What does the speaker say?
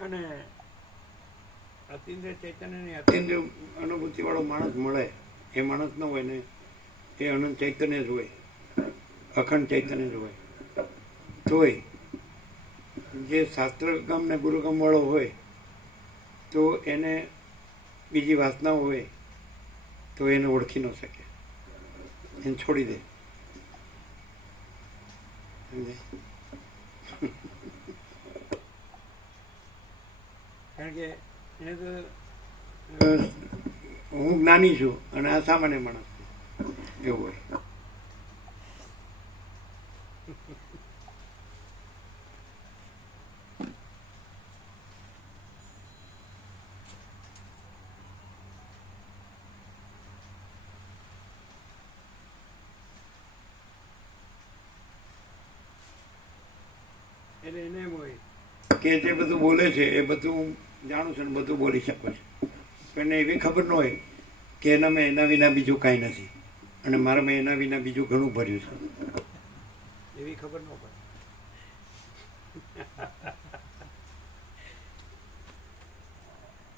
અને અતિન્દ્રિય ચૈતન્યની અતિન્દ્રિય અનુભૂતિ વાળો માણસ મળે, એ માણસ ન હોય ને, એ અનંત ચૈતન્ય જ હોય, અખંડ ચૈતન્ય જ હોય. તોય જે શાસ્ત્રગમ ને ગુરુગામવાળો હોય, તો એને બીજી વાસના હોય, તો એને ઓળખી ન શકે. એને છોડી દે? કારણ કે એને તો હું જ્ઞાની છું અને આ સામાન્ય માણસ છે. એવું હોય. એટલે એને એમ હોય. કે જે બધું બોલે છે એ બધું જાણું છું ને બધું બોલી શકું છું. પણ એવી ખબર ન હોય કે એનામાં એના વિના બીજું કાંઈ નથી. અને મારામાં એના વિના બીજું ઘણું ભર્યું છે. એવી ખબર ન પડે